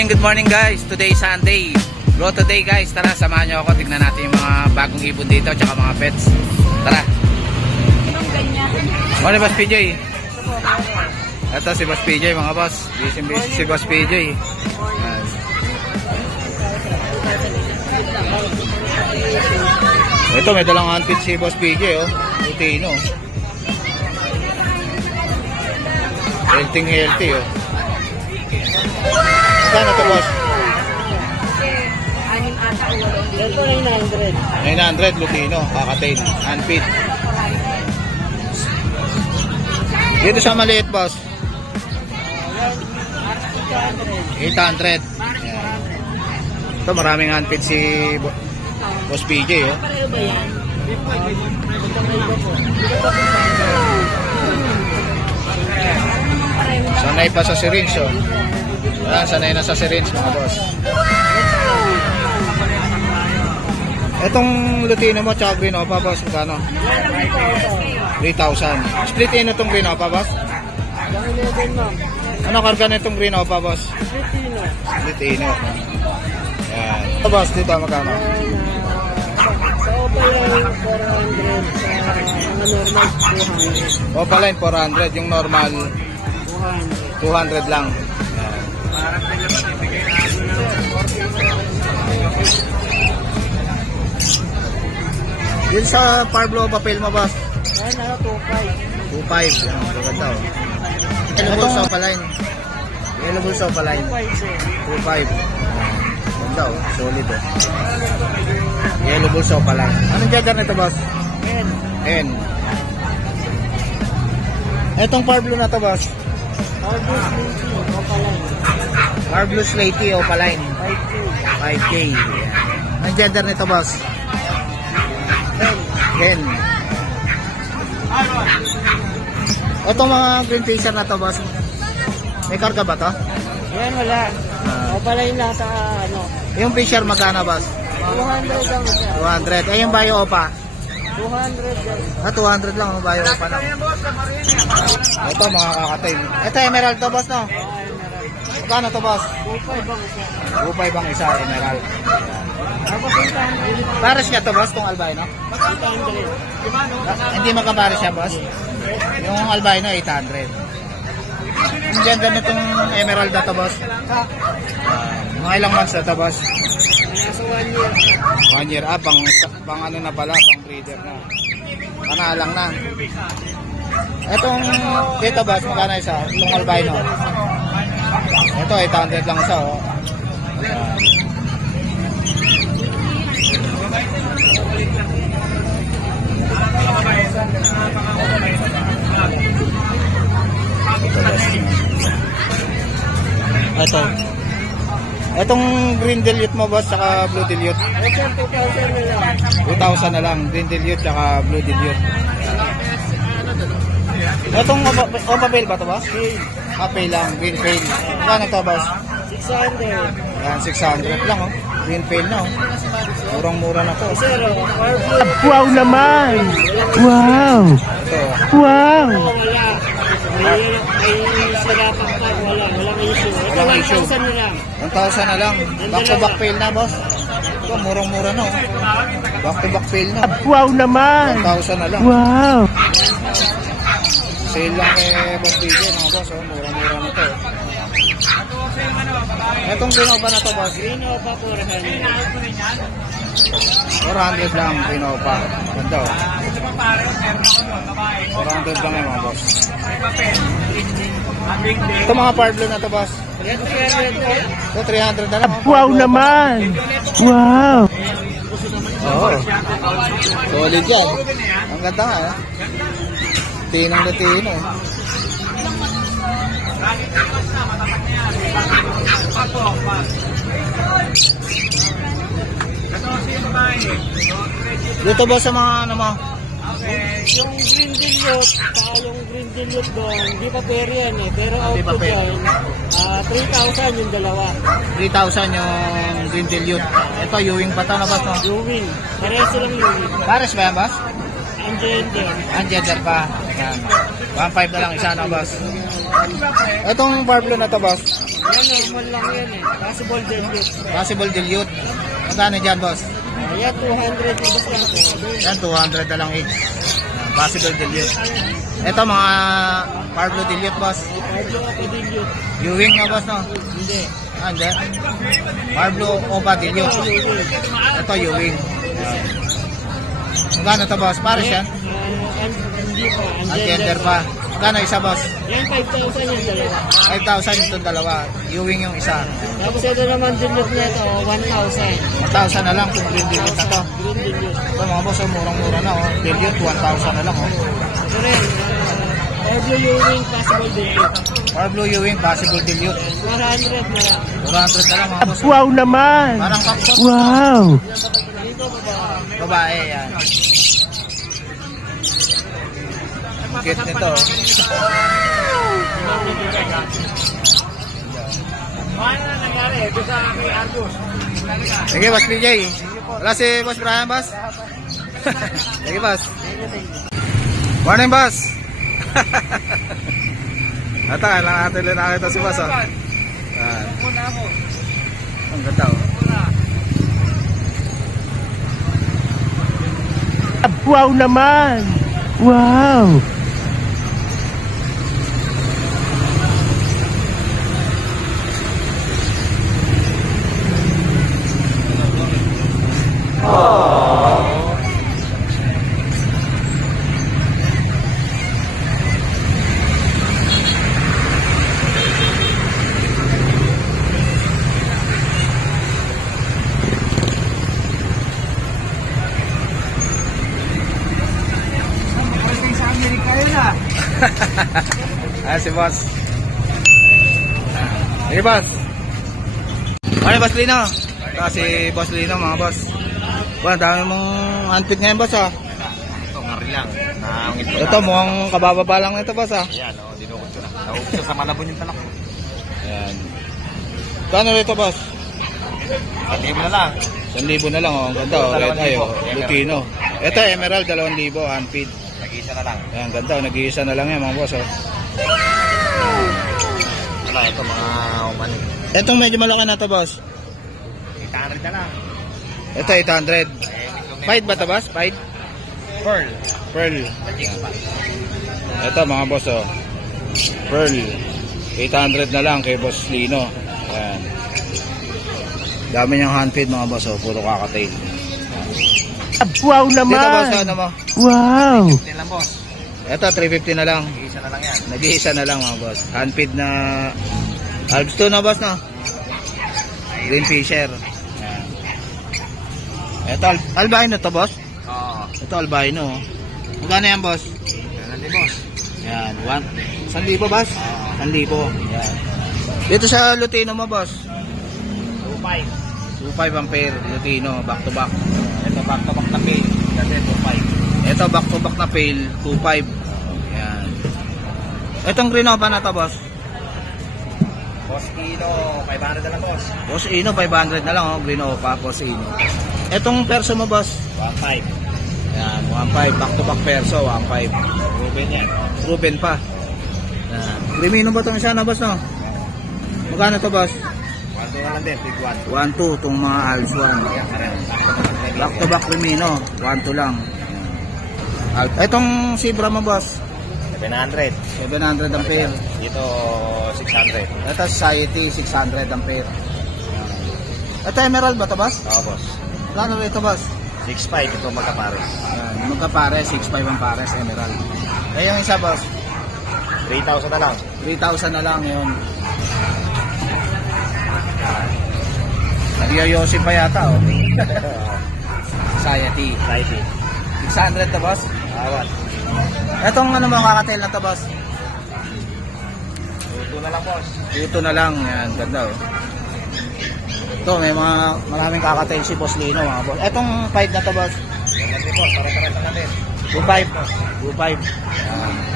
Good morning guys. Today Sunday. Go today guys. Tara, samahan nyo ako. Tignan natin yung mga bagong ibon dito tsaka mga pets. Tara. Ano Boss PJ? Ito si Boss PJ mga boss. Busy si Boss PJ. Ito may dalang handpit si Boss PJ oh. Lutino. Healthy oh. Saan ito boss? Ito 900. 900 Lutino, kakatail, handpit. Dito sa maliit boss 800. Ito maraming handpit si Boss PJ oh. Sanay pa sa syringe oh. Sanay na sa syringe mga boss. Etong Lutino mo tsaka Green Opa boss, magkano? 3,000. Split in itong Green Opa boss? Ano karga na itong Green Opa boss? Split in. Yan. Ito boss dito magkano? Sa Opa line 400. Opa line 400. Yung normal 200 lang. Yun sa Parblo papel mo boss? Ayan na, 2.5. 2.5. Yan, maganda oh. Yellow Bulls Opa line. Yellow Bulls Opa line 2.5. Ganda oh, solid oh. Yellow Bulls Opa line. Anong jagger nito boss? N. Etong Parblo na to boss? Parblo Slaty Opa line 5K. Anong gender nito boss? Hen. Itong mga green fisher na to boss, may karga ba to? Yan wala. Opa line lang sa ano. Yung fisher magkano boss? 200 lang siya. 200. Yung Bayo Opa? 200 lang. 200 lang ang Bayo Opa lang. Ito mga kakatail. Ito emerald to boss no? Magkano to boss? 2.5 bang isa. 2.5 bang isa emerald. Pares niya to boss, tong albino? 800. Hindi magkapares siya boss? Yung albino 800. Ang ganda na itong emerald na to boss. Mga ilang months na to boss? Nasa 1 year. 1 year pang ano na pala, pang breeder na. Panalang na. Itong dito boss, magkano isa? Itong albino. Ito 800 lang isa oh. Ito. Itong green dilute mo boss saka blue dilute. 2,000 na lang. Green dilute saka blue dilute. Itong Opa Pale ba ito boss? Pale lang, green pale. Kano ito boss? 600. Yan, 600 lang oh. Green pale na oh. Murang-mura na to. Wow naman! Wow! Ito. Wow! May sarapan pa. Walang issue. Ito Walang issue. 1,000 na lang. 1,000 na lang. Back to back pale na boss. Ito, murang-mura na oh. Back to back pale na. Wow naman! 1,000 na lang. Wow! Sale lang kay Boss DJ mga boss oh. Murang-mura na to. Itong Green Opa na to boss? Green Opa 400. 400 lang Green Opa. Ganda oh. 400 lang mga boss. Ito mga Parblo na to boss? 300. Ito 300 na lang oh. Wow naman! Wow! Oo. Solid yan. Ang ganda nga eh. Tinang na tino eh. Dito ba sa mga ano mo? Yung green dilute, saka yung green dilute doon, hindi pa pera yan eh. Pero out Hindi pa ko pera. dyan, 3,000 yung dalawa. 3,000 yung green dilute. Ito, Ewing pa ito na boss no? Ewing. Pares lang Ewing. Pares ba yan boss? Ang gender. Ang gender pa. Yan. 1.5 na lang isa na boss. Itong Parblo na to, boss. Yan, normal lang yan eh. Possible dilute. Possible dilute. Magkano dyan, boss? Ayan, 200 boss lang po. Yan, 200 na lang each. Possible dilute. Ito, mga Parblo dilute, boss. Parblo ako dilute. Ewing na, boss, no? Hindi. Hindi. Parblo Opa dilute. Ito, Ewing. Magkano to, boss? Pares yan? Hindi pa. At gender pa. Magkano isa, boss? Yan, 5,000 yung dalawa. 5,000 itong dalawa. Ewing yung isa. Tapos ito naman dilute na ito, 1,000. 1,000 na lang kung green dilute na to. Green dilute. Ito mga boss, murang-mura na. Oh. Dilute, 1,000 na lang. Oh. Ito rin, Parblo Ewing, possible dilute. Parblo Ewing, possible dilute. 400 na lang. 400 na lang mga boss. Wow naman! Parang kapsot. Wow! Dito ba ba? Babae, yan. Cute nito. Ano na nangyari? Ito sa kay Argus. Sige, boss PJ. Wala si boss Brian, boss. Sige, boss. Morning, boss. Ito, kailangan natin lang nakita si boss. Oh. Ang ganda, oh. Wow naman! Wow! Ayan si boss. Sige, boss. Ano, boss Lino? Ito si boss Lino, mga boss. Well, dami mong antik ngayon, boss, ah. Ito, ngari lang. Ito, mukhang kabababa lang ito, boss, ah. Ayan, dinukot ko na. Naubos sa Malabon yung talak. Ayan. Kano rito, boss? 1,000 na lang. 1,000 na lang, oh. Ang ganda, oh. Red eye, oh. Lutino. Ito, Emerald, 2,000, handfeed. Nag-iisa na lang. Ayan, ganda, oh. Nag-iisa na lang yan, mga boss, oh. Wala, ito mga umani. Itong medyo malaki na to, boss. 800 na lang. Ito, 800. Fight ba to, boss? Fight? Pearl. Pearl. Magic pa. Ito, mga boss, oh. Pearl. 800 na lang kay Boss Lino. Ayan. Dami niyang handfeed, mga boss, oh. Puro kakatail. Wow Dito, boss, naman! ano mo? Wow! 15 lang, boss. Ito, 350 na lang. Nag-iisa na lang yan. Nag-iisa na lang, mga boss. Handfeed na Alps 2 na, boss, no? Green Fisher. Ayan. Ito, albino to, boss. Oo. Ito, albino. Oh. Magkano yan, boss? Ganun din, boss. Yan, 1,000, boss? 1,000. Yan. Dito sa Lutino mo, boss. 2,500. 2,500 ampere, Lutino, back to back. Ito, back-to-back na pay. Kasi 2,500. Ito, back to back na pail, 2,500. Yan. Itong green pa na to, boss. Boss Kino, 500 na lang, boss. Boss Ino, 500 na lang, oh. Green pa, Boss Ino. Itong perso mo, boss. 1,500. Yan, 1,500. Back to back perso, 1,500. Ruben yan. Ruben pa. Yan. Crimino ba itong isa na, boss, no? Magkano to, boss? 1,200 na lang din, big 1. 1,200 itong mga Alps 1. Yan, pareho. Back to back Crimino, 1,200 lang. Itong Zebra mo, boss. 700. 700 ampere. Dito, 600. Ito Society, 600 ampere. Ito Emerald ba ito, boss? Oo, boss. Kano ito, boss? 6,500 ito magkapares. Yan, magkapares, 6,500 ang pares, Emerald. Eh, yung isa, boss? 3,000 na lang. 3,000 na lang yun. Nagyoyosi pa yata, oh. Society. Society. 600 to, boss? Awat. Etong ano mo, kakatail na to, boss? Ito na lang, boss. Ito na lang, yan, ganda, oh. Ito, may mga maraming kakatail si Boss Lino, mga boss. Etong 5 na to, boss? Yan din, boss. Para-para na natin. 2,500. 2,500.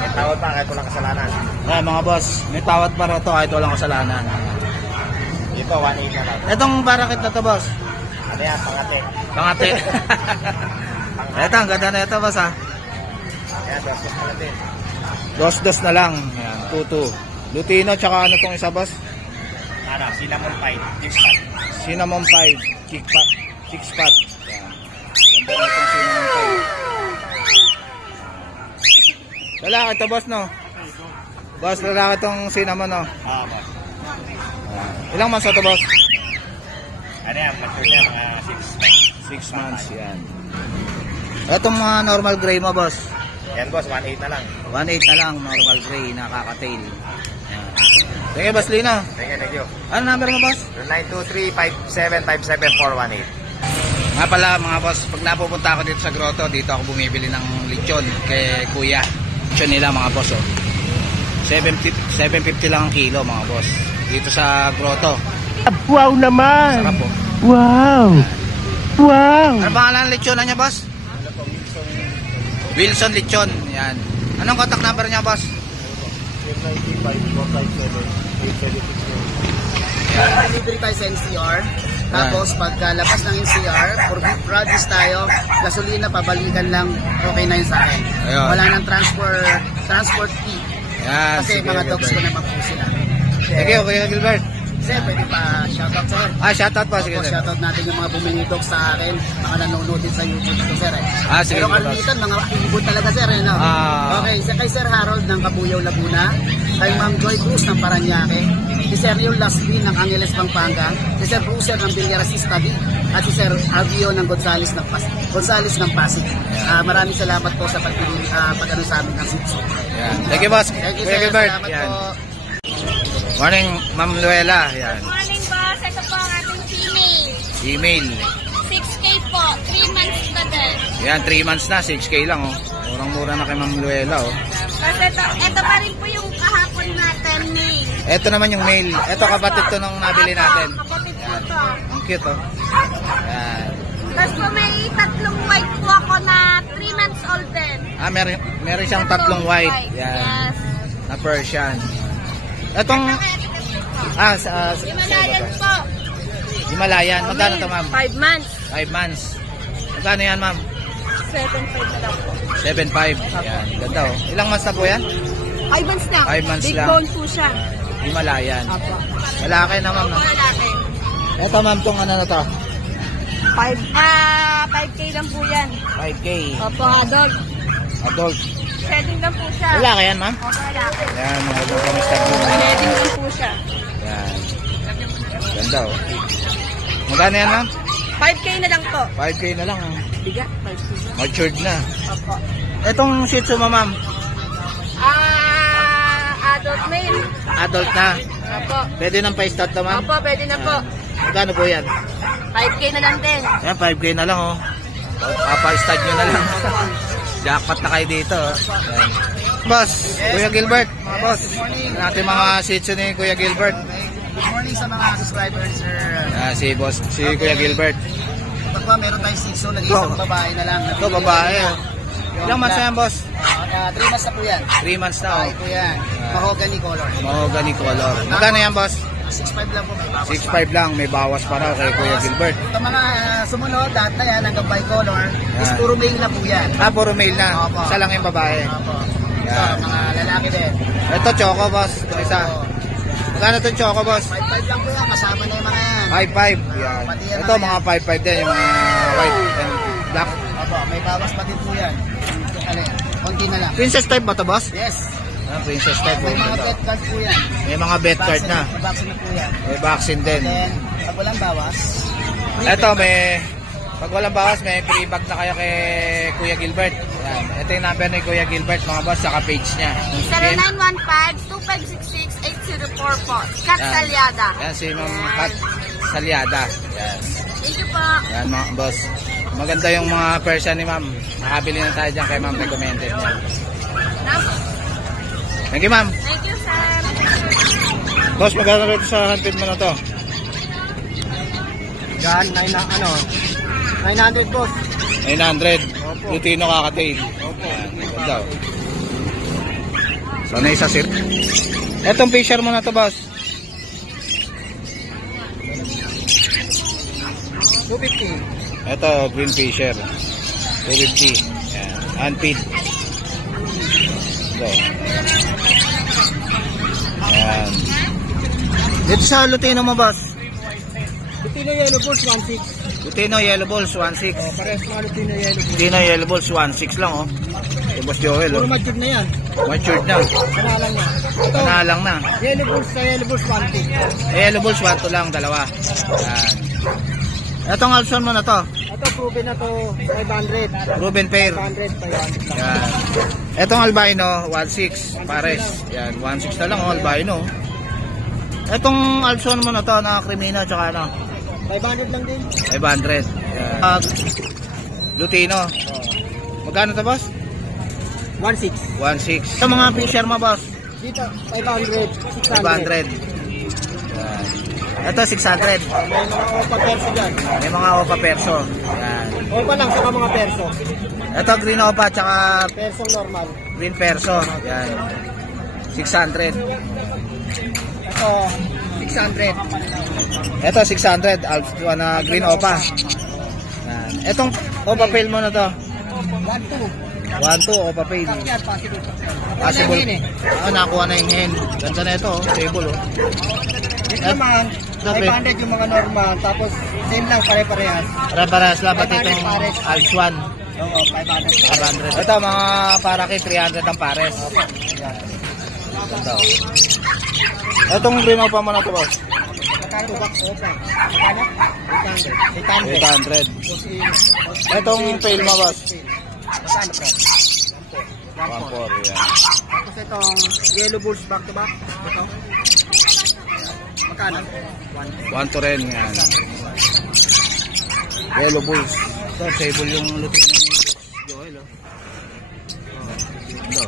May tawad pa kahit walang kasalanan. Ayan, mga boss, may tawad pa rin ito kahit walang kasalanan. Dito, 1,800 na lang. Etong barakit na to, boss? Ano yan, pangate. Pangate. Eto, ang ganda na ito, boss, ha? Ayan, 2,000 na lang din. Dos-dos na lang. Ayan, 2,200. Lutino, tsaka ano tong isa, boss? Ano, cinnamon pie, chick pot. Cinnamon pie, chick pot. Yan. Ganda na itong cinnamon pie. Lalaki ito, boss, no? Boss, lalaki itong cinnamon, no? Boss. Ilang months na ito, boss? Ano yan, mature na mga 6 months, yan. Itong mga normal gray mo, boss? Yan boss, 1.8 na lang. 1.8 na lang, normal gray, nakaka-tail. Yan. Thank you, boss Lino. Thank you. Ano number mo, boss? 923-5757-418. Nga pala mga boss, pag napupunta ako dito sa grotto, dito ako bumibili ng lechon kay kuya. Lechon nila mga boss, oh. 750 lang ang kilo mga boss. Dito sa grotto. Wow naman! Sarap po. Wow! Wow! Ano pangalan ng lechonan niya, boss? Wilson Lechon. Yan. Anong contact number niya, boss? 995-457-8766. Delivery tayo sa NCR. Tapos pagkalabas ng NCR, for produce tayo, gasolina, pabalikan lang, okay na yun sa akin. Ayun. Wala nang transport fee. Yan. Kasi sige, mga dogs ko Gilbert. naman po sila. Thank you, Kuya Gilbert. Sir, pwede pa shoutout sir. Shoutout po. Sige, Opo, sir. shoutout natin yung mga bumili dogs sa akin, mga nanonood din sa YouTube ko sir. Sige, Pero boss. kalimitan, mga ibon talaga sir. No? Okay, kay Sir Harold ng Kabuyaw, Laguna. Kay Ma'am Joy Cruz ng Paranaque. Si Sir Yul Lasby ng Angeles, Pampanga. Si Sir Brucer ng Villarasis, Tabi. At si Sir Avio ng Gonzales ng Pasig. Maraming salamat po sa pag-ano sa amin ng sitso. Yan. Thank you, boss. Thank you Kuya sir, Gilbert. salamat Yan. po. Morning, Ma'am Luella. Yan. Morning, boss. Ito po ang ating female. Email. 6K po. 3 months na din. Yan, 3 months na. 6K lang, oh. Murang-mura na kay Ma'am Luella, oh. Tapos ito pa rin po yung kahapon natin, male. Ito naman yung mail. Ito kapatid to nung nabili natin. Kapatid po to. Ang cute, oh. Yan. Tapos po may tatlong white po ako na 3 months old din. Meron siyang tatlong white. Yan. Yes. Na Persian. Itong, Himalayan po. Himalayan. Magkano to, ma'am? 5 months. 5 months. Magkano yan, ma'am? 7.5 na lang po. 7.5. Yan. Ganda, oh. Ilang months na po yan? 5 months na. 5 months Big lang. bone po siya. Himalayan. Opo. Malaki na, ma'am. No? Opo, lalaki. Ito, ma'am, tong ano na to? 5K lang po yan. 5K. Opo, adult. Adult. Shedding lang po siya. Malaki yan, ma'am? Opo, lalaki. Yan, mga adult na Mr. Blue. Shedding lang po siya. Yan. Ganda, oh. Magkano yan, ma'am? 5K na lang po. 5K na lang, oh. Biga? 5K na. Matured na. Opo. Itong Shih Tzu mo, ma'am? Adult male. Adult na. Opo. Pwede nang pa-start na, ma'am? Opo, pwede na po. Magkano po yan? 5K na lang din. Ayan, 5K na lang, oh. Papa-start nyo na lang. Jackpot na kayo dito, oh. Ayan. Boss, Kuya Gilbert, mga boss. Natin mga Shih Tzu ni Kuya Gilbert. Good morning sa mga subscribers sir. Si Kuya Gilbert. Ito po, meron tayong sitso, nag-isang babae na lang. Ito, babae, oh. Ilang months na yan, boss? 3 months na po yan. 3 months na, oh. Babae po yan. Mahogany color. Mahogany color. Magkano yan, boss? 6.5 lang po, may bawas. 6.5 lang, may bawas pa raw kay Kuya Gilbert. Ito mga sumunod, lahat na yan, hanggang bicolor, is Yan. puro male na po yan. Puro male na. Opo. Isa lang yung babae. Opo. Ito, Yan. mga lalaki din. Ito, Choco, boss. Ito isa. Magkano itong Choco, boss? 5.5 lang po yan, kasama na yung mga yan. 5.5. Yan. Ito, mga 5.5 din. Yung mga white and black. Opo, may bawas pa din po yan. Ano yan? Konti na lang. Princess type ba ito, boss? Yes. Princess type. May mga pet card po yan. May mga bet card na. May vaccine na po yan. May vaccine din. Then, pag walang bawas, Ito, pag walang bawas, may free bag na kayo kay Kuya Gilbert. Yan. Ito yung number ni Kuya Gilbert, mga boss, saka page niya. 0915-2566-804 po. Kat Yan. Salyada. Yan, si Ma'am Kat Salyada. Yan. Thank you po. Yan, mga boss. Maganda yung mga Persian ni Ma'am. Nakabili na tayo dyan kay Ma'am, recommended niya. Thank you, Ma'am. Thank you, sir. Boss, magkano rito sa handpid mo na to? yan, 900 boss. 900. Lutino kakatail. Yan, ganda, oh. Sana isa sir. Etong fisher mo na to, boss. 250. Ito, green fisher. 250. Yan. Handpid. Ito. Ayan. Dito sa Lutino mo, boss. Lutino Yellow Bulls 1.6. Lutino Yellow Bulls 1.6. Parehas mga Lutino Yellow Bulls. Lutino Yellow Bulls 1.6 lang, oh. Si Boss Joel, Puro oh. matured na yan. Matured na. Kanalang na. Ito, Kanalang na. Yellow Bulls sa Yellow Bulls 1.2. Yellow Bulls 1.2 lang, dalawa. Ayan. Etong Alson mo na to. Ito, proven na to 500. Ruben Pair. 500 pa yan. Yan. Etong albino, 1.6 pares. Yan, 1.6 na lang, oh, albino. Etong Alson mo na to, na Crimino, tsaka ano, 500 lang din. 500. Yan. Lutino. Magkano to, boss? 1.6. 1.6. Sa mga Fisher mo, boss? Dito, 500. 500. Yan. Ito, 600. May mga opa perso dyan. May mga opa perso. Yan. Opa lang, saka mga perso. Ito, green opa, tsaka Persong normal. green perso. Yan. 600. Ito, 600. Ito 600 na green opa. Yan. Etong opa pail mo na to. 1.2. 1-2 opa pail. Yan, possible. Possible. Nakuha na yung hen. Ganda na ito, stable, oh. Dito naman, 500 yung mga normal. Tapos, same lang, pare-parehas. Para lang pati 500 itong pares. Alswan. Oo, 500. 500. Ito mga paraki 300 ang pares. Ganda, oh. Etong green opa mo na to, boss. Magkano ba? Opa. Magkano? 800. 800. Etong pail mo, boss. Magkano pa? 1.4, yan. Tapos itong Yellow Bulls back to back. Ito. Magkano? 1 to rin, yan. Yellow Bulls. Ito, stable yung Lutino ni Joel, oh. Ito.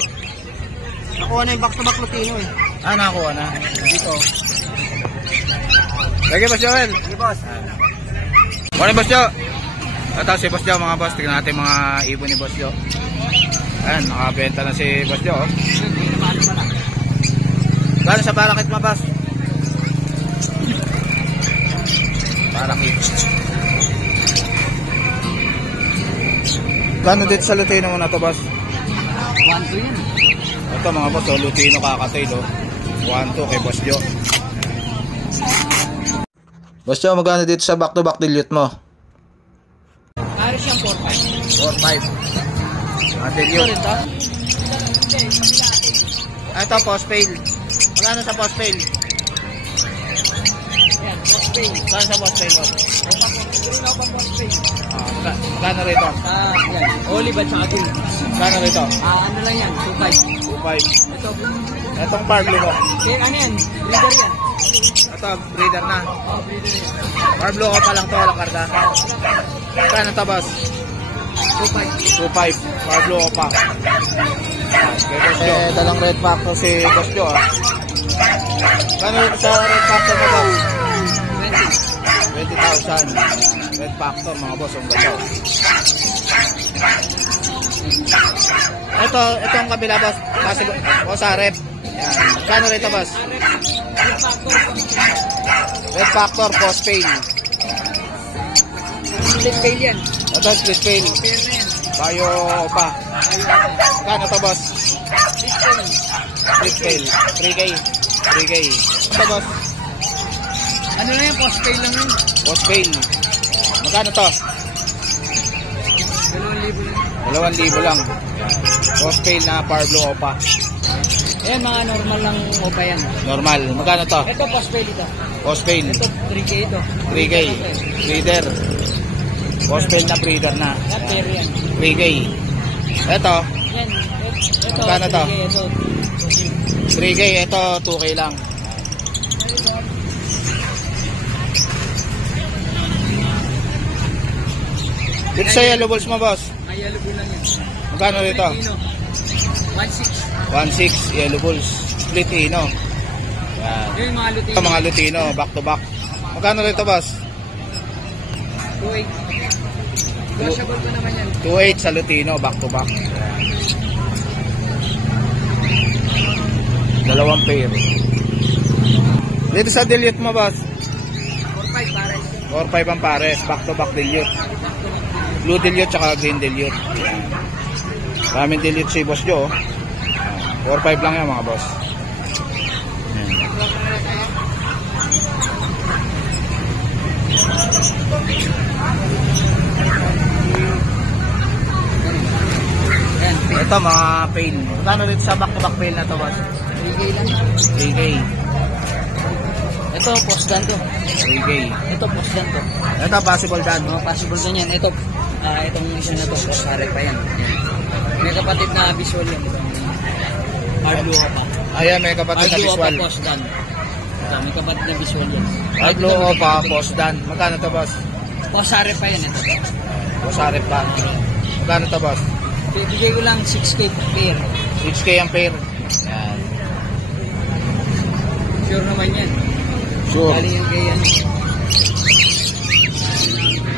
Nakuha na yung back to back Lutino eh. Nakakuha na. Dito. Lagi, Boss Joel. Hey boss. Morning, Boss Jo. Ito si Boss Jo, mga boss. Tignan natin mga ibon ni Boss Jo. Ayan, nakabenta na si Boss Jo, oh. Gano'n sa parakit mo, boss? Parakit. Gano'n dito sa Lutino mo na to, boss? 1.2 yun. Ito mga boss, oh, Lutino kakatail, oh. 1-2 kay Boss Jo. Boss Jo, magkano dito sa back-to-back dilute mo? Ano siyang 4.5? 4-5. Dilute. Ito, post-fail. Magkano sa post-fail? Yan, post-pay. Magkano sa post-fail, boss? Ito pa post-pay. Magkano rito? Yan, olive at saka gold. Magkano rito? Ano lang yan, 2.5. 2-5. Ito, Itong Parblo mo. ano yan, breeder yan. Ito, breeder na. Oh, breeder yan. Parblo ko pa lang to, walang karga. Magkano to, boss? 2.5. 2-5. Parblo ko pa. Dalang red factor si Boss Jo, ah. Kano sa red factor mo, boss? 20,000. Red factor, mga boss, ang ganda. Itong kabila, boss. O sa rep. Yan. Kano rito, boss? Red factor, post fail. Split fail yan. Ito, split fail. Fair na yan. Bayo pa. Kano to, boss? Split fail. 3K. 3K. Ito, boss? Ano na yan, post fail lang yun. Post fail. Magkano to? 2,000 lang. Post fail na Parblo Opa. Ayan, mga normal lang opa yan. Normal. Magkano to? Ito, post fail ito. Post fail. Ito, 3K ito. 3K. Breeder. Post fail na breeder na. Yan, fair yan. 3K. Ito. Yan, ito. Magkano to? 3K, ito. 3K. Ito, 2K lang. Dito sa yellow balls mo, boss. Ay, yellow bull lang yan. Magkano rito? 1.6. 1.6 yellow balls. Split ino. Yan. Yung mga lutino. Ito mga Lutino, back to back. Magkano rito, boss? 2.8. Washable ko naman yan. 2.8 sa Lutino, back to back. Dalawang pair. Dito sa dilute mo, boss? 4.5 pare. 4.5 ang pares, back to back dilute. Blue dilute tsaka green dilute. Maraming dilute si Boss Jo. 4.5 lang yan, mga boss. Ayan, Ito mga pail. Magkano rin sa back-to-back pail na to, boss? 3K lang. 3K. Ito, postdan to. 3K. Ito, postdan to. Ito, possible dan. Mga possible na yan. Ito, itong isa na to, postare pa yan. May kapatid na visual yan. Hard blue pa. Ayan, may kapatid na visual. Hard postdan. Ito, may kapatid na visual yan. Hard blue o pa, post dan. Magkano to, boss? Postare pa yan ito. Posarip pa. Magkano to, boss? Bibigay ko lang 6K pair. 6K ang pair. Ayan. Sure naman yan. Sure. Bali yung kay yan.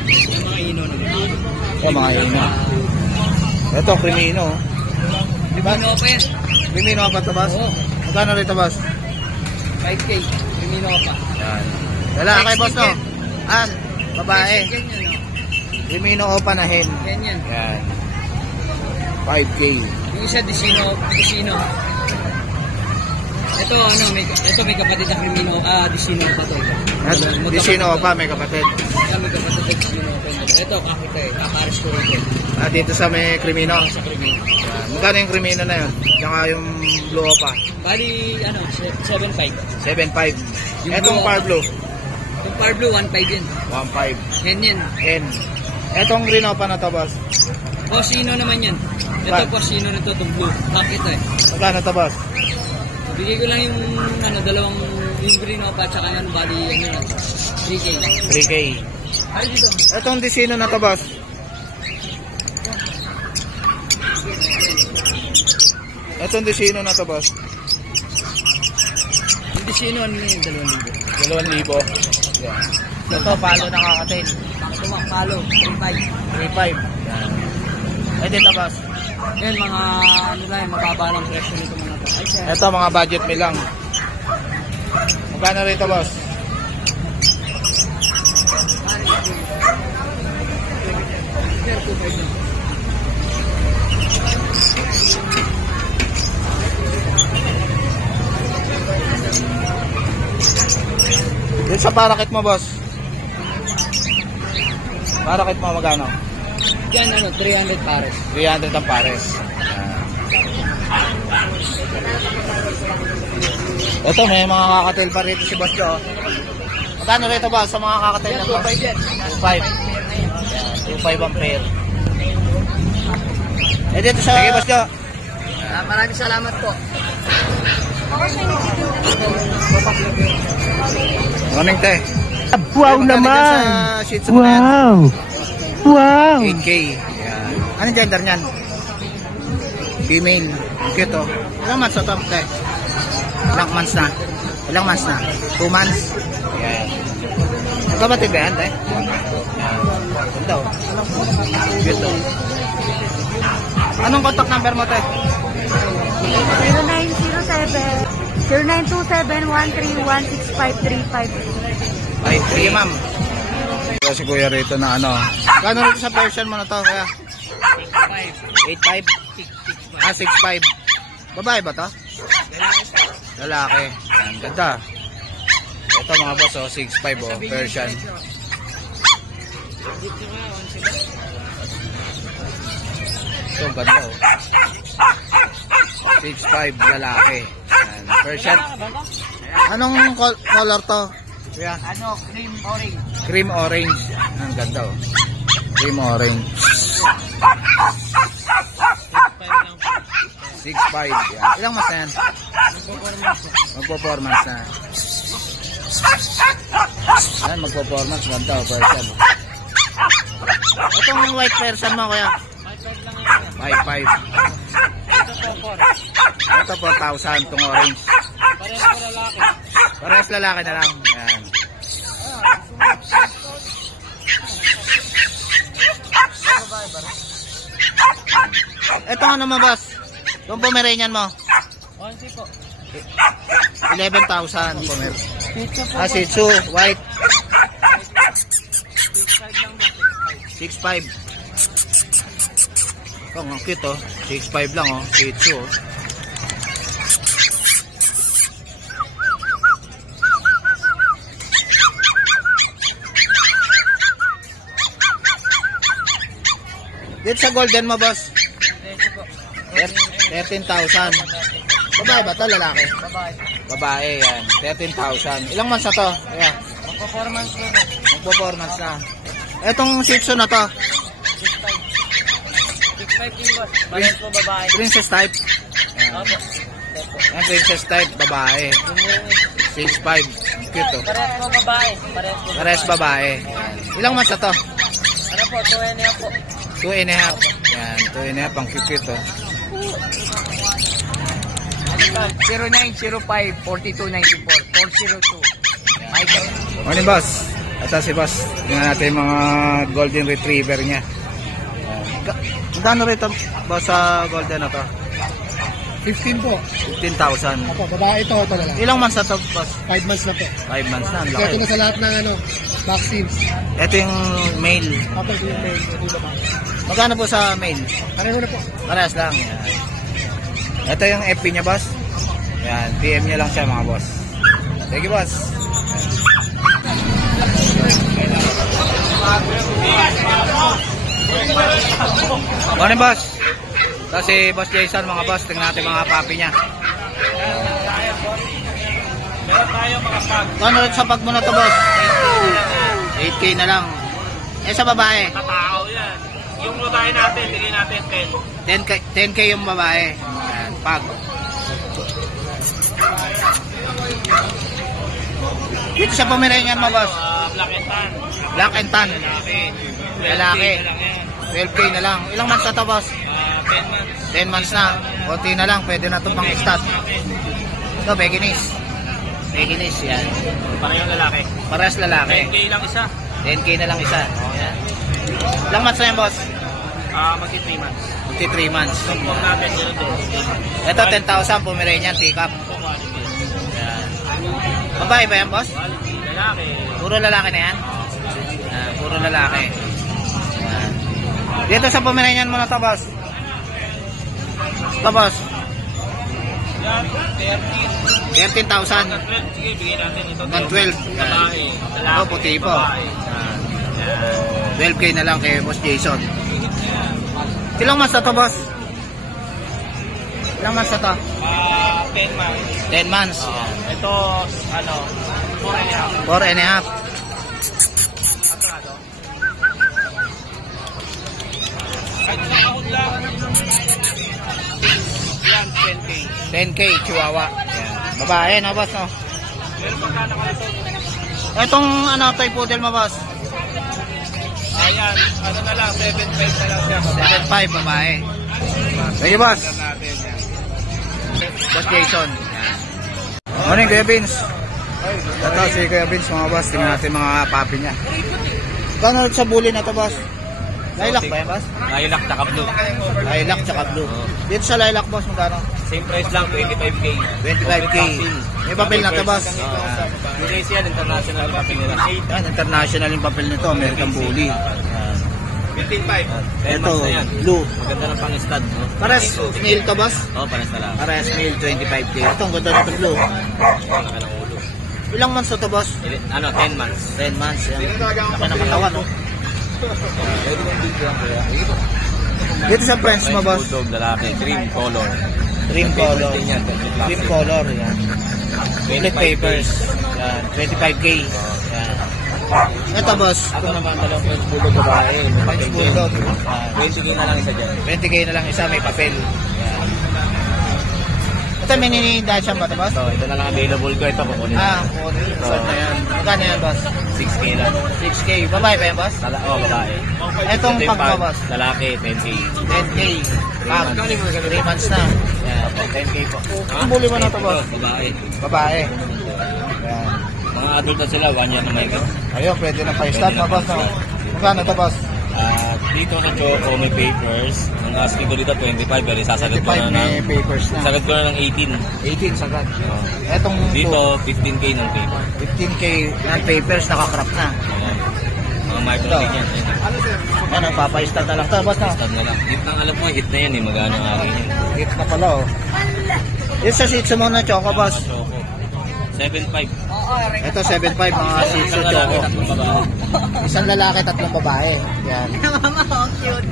Yung mga ino naman. Ito, mga ino. Ito, Crimino. Di ba no pa yan? Crimino pa to, boss? Oo. Magkano rin to, boss? 5K. Rimino pa. Ayan. Lalaki, boss, no? An, babae. Ganyan, no? Crimino o pa na hen. Ganyan. Ayan. 5K. Yung isa, Disino. Ito, may kapatid na Crimino. Disino pa to. Disino o pa, may kapatid. May kapatid na Disino pa. Ito, kakita eh. Kakaris ko rin. Dito sa may Crimino. Sa Crimino. Ayan. Magkano yung Crimino na yun? Tsaka yung blue o pa. Bali, 7.5. 7.5. Yung Etong blue- Par Blue. Yung Par Blue, 1.5 yun. 1.5. Ganyan. N. Etong green o pa na to, boss? Posino naman yan. Ito, Posino nito, itong blue. Kakita eh. Magkano to, boss? Bigay ko lang yung dalawang yung green opa at saka yan bali 3K. 3K. Ay dito. Etong Disino na to, boss? Etong Disino na to, boss? Hindi sino ano yun 2,000. 2,000. Yan. Ito, palo na kakatil. Ito mga palo, 3.5. 3.5. Yan. Dito, boss? Yan mga ano lang, mababa ng presyo nito mga to. Ay sir. Ito, mga budget meal lang. Magkano rito, boss? Sir, 2.5 lang. Dito sa parakit mo, boss? Parakit mo, magkano? Yan 300 pares. 300 ang pares. Ito, may mga kakatil pa rito si Boss Jo. Magkano rito ba sa mga kakatil Yan, na boss? 2.5 yan. 2.5. 2.5 ang pair. Dito sa... Sige, Boss Jo. Maraming salamat po. Morning, te. Wow Magkano dyan naman! sa Shih Tzu mo na yan? Wow! Wow! 8K. Yan. Anong gender niyan? Female. Cute, oh. Ilang months na to, te? Ilang months na? Ilang months na? 2 months? Yan. Magkabatid ba yan, te? Yan. Ganda, oh. Cute, oh. Anong contact number mo, te? 0907-0927-1316535. Sige, ma'am. Ito si Kuya rito na ano. Gano'n rito sa version mo na to, kaya? 8.5? 6.5. Babae ba to? Lalaki. Ang ganda. Ito mga boss, oh, 6.5 oh, version. Ito, ganda oh. 6.5 lalaki. Yan. Version. Anong color to? Kuya? Ano, cream orange. Cream orange. Ang ganda oh. Cream orange. 6.5. Yan. Ilang mas na yan? Magpo-performance na. Yan, magpo-performance. Ganda oh, person. Itong white person mo, kuya? 5.5. Ito 4,000 itong orange. Parehas lalaki na lang. Yan. Ito nga naman, boss. Itong Pomeranian mo. 11,000 Shih Tzu, white. 6.5. Ito, ang cute oh. 6.5 lang oh. Shih Tzu oh. Dito sa golden mo, boss? 13,000. Babae ba ito? Lalaki? Babae, yan. 13,000. Ilang months na to? Ayan. Performance ko. Magpo-4 months na. Etong Shih Tzu na to? 6'5 din boss. Parehas po babae. Princess type? Ayan. Opo. Yan, princess type, babae. 6'5". Cute to. Parehas po babae. Pares babae. Ayan. Ilang months na to? Ano po, 2.5 po. 2.5. Yan, 2.5. Ang cute to. 0905-4294-402. Morning, boss. Ito si boss. Tingnan natin yung mga golden retriever niya. Magkano rito, boss, sa golden na to? 15 po. 15,000. Ako, babae ito lang. Ilang months na to, boss? 5 months na po. 5 months na. Ang Ito laki. na sa lahat ng vaccines. Ito yung male. Ako, ito yung male. Ito yung babae. Magkano po sa male? Pareho na po. Parehas lang. Yan. Ito yung FB niya, boss. Yan, PM niya lang siya, mga boss. Thank you, boss. Morning, boss. Ito si Boss Jason, mga boss. Tingnan natin mga papi niya. Ano rin sa pag mo na to, boss? 8K na lang. Eh, sa babae? Tatao yan. Yung babae natin, bigyan natin 10. 10K yung babae. Yan, pag. Dito sa Pomeranian mo, boss? Black and tan. Black and tan. Lalaki. 12K na lang yan. 12K na lang. Ilang months na to, boss? 10 months. 10 months na. Konti na lang. Pwede na ito pang stat. Ito, Beginis. Beginis, yan. Parehong lalaki. Parehas lalaki. 10K lang isa. 10K na lang isa. Yan. Ilang months na yan, boss? Magti 3 months. 53 months. Huwag natin yun din. Ito, 10,000. Pomeranian, take-up. Yan. Babae ba yan, boss? Lalaki. Puro lalaki na yan? Puro lalaki. Yan. Dito sa Pomeranian mo na to, boss? Ito, boss? Yan, 13. 13,000. 12. Sige, bigyan natin ito. Ng 12. Yan. Babae. Ito, puti po. Babae. Yan. 12K na lang kay Boss Jason. Ilang months na to, boss? Ilang months na to? 10 months. 10 months. Ito, 4.5. 4.5. Kahit nakahod lang. Yan, 10K. 10K, Chihuahua. Yan. Babae, no, boss, no? Meron pa ka nakalusog. Itong, toy poodle mo, boss? Ayan, na lang, 7.5 na lang siya. 7.5, babae. Thank you, boss. Natin yan. Boss Jason. Morning, Kuya Vince. Ito si Kuya Vince, mga boss. Tingnan natin mga papi niya. Kano sa bully na to, boss? Lilac ba yan, boss? Lilac, tsaka blue. Lilac tsaka blue. Dito sa lilac, boss, magkano? Same price lang, 25K. 25K. May papel na to, boss. Yung yan, international yung papel nila. Yan, international yung papel nito. American Bully. 15.5. Ito, blue. Maganda ng pang-stud. No? Pares, male to, boss? Oo, pares na lang. Pares, male, 25K. Ito, ang ganda nito, blue. Laki ng ulo. Ilang months na to, boss? 10 months. 10 months. Yan. Laki ng katawan, no? Dito sa friends mo, boss? Bulldog, lalaki, cream color. Cream color. Yan, Cream color, yan. Toilet papers. Yan, 25K. Yan. Ito, boss. Ako naman dalawang French Bulldog babae. French Bulldog. 20K na lang isa dyan. 20K na lang isa, may papel. Yan. Ito, mini Dachshund ba ito, boss? So, ito na lang available ko. Ito, kukunin. So na yan. Magkano yan, boss? 6K lang. 6K. Babae ba yan, boss? Babae. Itong Ito yung pag boss? Lalaki, 10K. 10K. 3 months na. Yan. 10K po. Ang bully mo na ito, boss? Babae. Babae. Yan. Mga adult na sila, 1 year na may ito. Ayun, pwede na 5-star na, boss. No? Magkano ito, boss? Dito sa Choco, may papers. Ang asking ko dito, 25. Pero sasagot ko 25 na may ng... papers na. Sagot ko na ng 18. 18 sagad. Etong Dito, 15K ng paper. 15K ng papers, nakakrap na. Ayan. Mga micro din yan. Yan, nagpapa-star na lang ito, boss, na. Stand na lang. Hit ng alam mo, hit na yan eh. Magana ang akin yan. Hit na pala, oh. Yung sa Shih Tzu mo na Choco, boss. Choco. 7.5. Ito, 7.5, mga Shih Tzu Choco. Tatlong babae. Isang lalaki, 3 babae. Yan. Mama, oh, cute.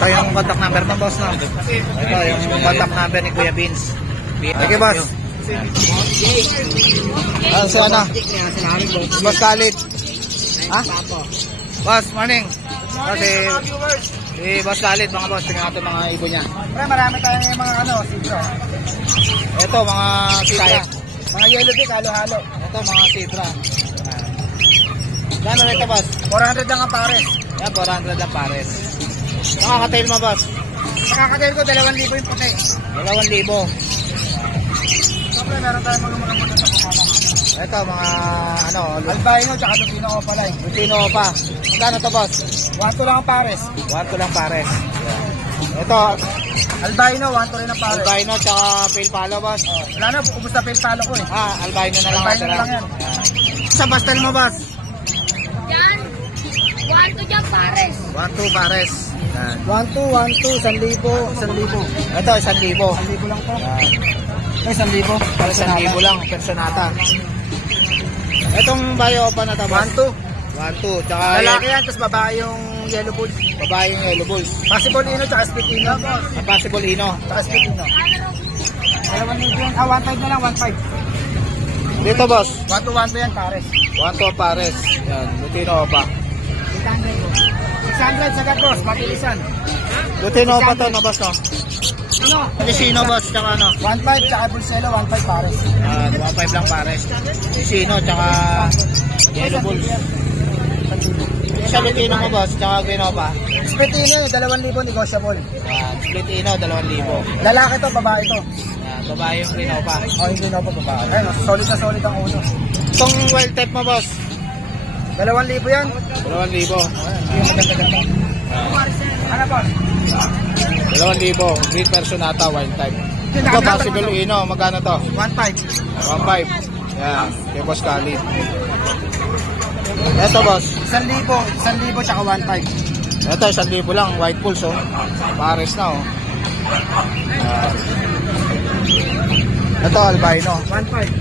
Ito yung contact number ng boss, no? Ito yung contact number ni Kuya Vince. Okay, boss. Si ano? Boss Khalid. Ha? Boss, morning. Si Boss Khalid, mga boss. Tingnan natin mga ibon niya. Pre, marami tayong mga sidro. Ito, mga sidra. Mga yellow big, halo-halo. Ito, mga sidra. Gano'n rin ito, boss? 400 lang ang pares. Yan, 400 lang pares. Nakaka-tail mo, boss? Nakakatail ko, 2,000 yung puti. 2,000. Siyempre, meron tayong mga Ito, mga ano, albino, tsaka lupino opaline. Lutino pa. Magkano to, boss? 1-2 lang ang pares. 1 lang pares. Ito, Albino, 1-2 rin ang pares. albino tsaka pale palo, boss. Wala na, kumusta pa yung palo ko eh. Albino na lang. Albino na lang yan. Sa pastel mo, boss? Yan. 1 to dyan, pares. 1-2 pares. Yan. 1-2, 1,000, 1,000. Ito, 1,000. 1,000 lang to. Ay, 1,000. Para 1,000 lang, personata. Itong bayo pa na to, boss? 1-2. Tsaka Lalaki yan, tapos babae yung yellow bulls. babae yung yellow bulls. Possible ino, tsaka split ino. Possible ino. Tsaka split ino. 1,000 yan. 1,500 na lang, 1,500. Dito, boss? 1-2 yan, pares. 1-2 pares. Yan, Lutino pa. 600 sa boss, mabilisan. Lutino pa to, no, boss, no? Ano? Sino, boss? Tsaka ano? 1,500 tsaka bulselo, 1,500 pares. 1.5 lang pares. Sino, tsaka yellow bulls. Sa Lutino mo, boss, tsaka Ginopa. Split ino, 2,000 negotiable. Yan, split ino, 2,000. Lalaki to, babae to. Yan, babae yung Ginopa. O, hindi na pa babae. Ayun, solid na solid ang uno. Itong wild type mo, boss? 2,000 yan. 2,000. Ano po? 2,000. Breed personata, wild type. Ito, possible ino. Magkano to? 1,500. 1.5. Yan, kay Boss Khalid. Ito, boss. 1,000 tsaka 1,500. Ito, 1,000 lang. White pulse, oh. Pares na, oh. Yan. Ito, albino. 1,500.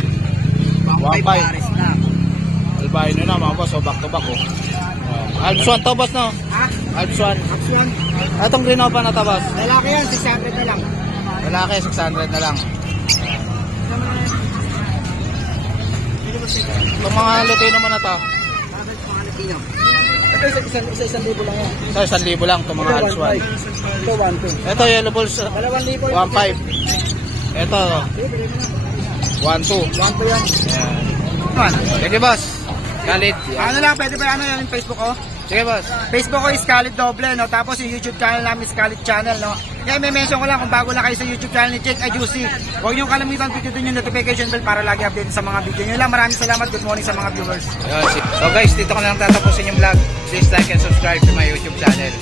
1.5. Albino na, mga boss. Oh, back to back, oh. Alps 1 to, boss, no? Ha? Alps 1. X1. Itong Ginopa na to, boss. Lalaki yan, 600 na lang. Lalaki, 600 na lang. Itong mga Lutino mo na to. Ito, 1,000 lang yan. Ito, 1,000 lang. Itong mga Alps 1. Ito, 1,200. Ito, yellow bulls. 2,000 1.5. Ito, 1.2. 1,200 yan. Sige, boss. Khalid. Ano lang, pwede ba ano yung Facebook ko? Sige, boss. Facebook ko is Khalid Doble, no? Tapos yung YouTube channel namin is Khalid Channel, no? Kaya may mention ko lang kung bago lang kayo sa YouTube channel ni Jake Ajusi. Huwag niyong kalamitan pindutin yung notification bell para lagi update sa mga video nyo lang. Maraming salamat. Good morning sa mga viewers. So guys, dito ko na lang tatapusin yung vlog. Please like and subscribe to my YouTube channel.